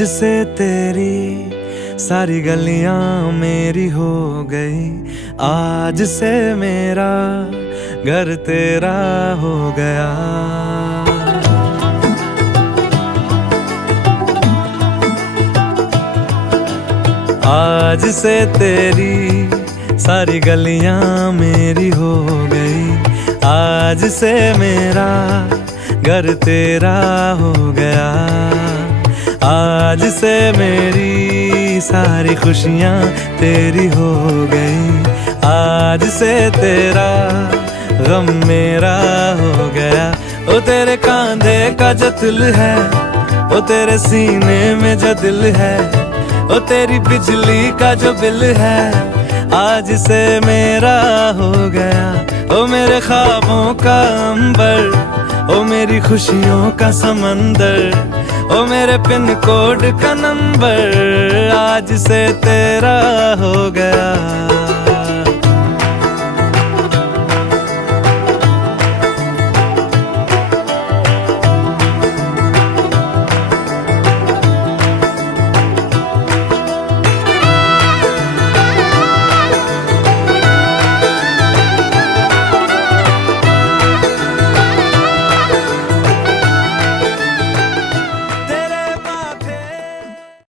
आज से तेरी सारी गलियां मेरी हो गई, आज से मेरा घर तेरा हो गया। आज से तेरी सारी गलियां मेरी हो गई, आज से मेरा घर तेरा हो गया। आज से मेरी सारी खुशियां तेरी हो गई, आज से तेरा गम मेरा हो गया। ओ तेरे कांधे का जो दिल है, ओ तेरे सीने में जो दिल है, ओ तेरी बिजली का जो बिल है, आज से मेरा हो गया। ओ मेरे ख्वाबों का अंबर, ओ मेरी खुशियों का समंदर, ओ मेरे पिन कोड का नंबर, आज से तेरा हो गया।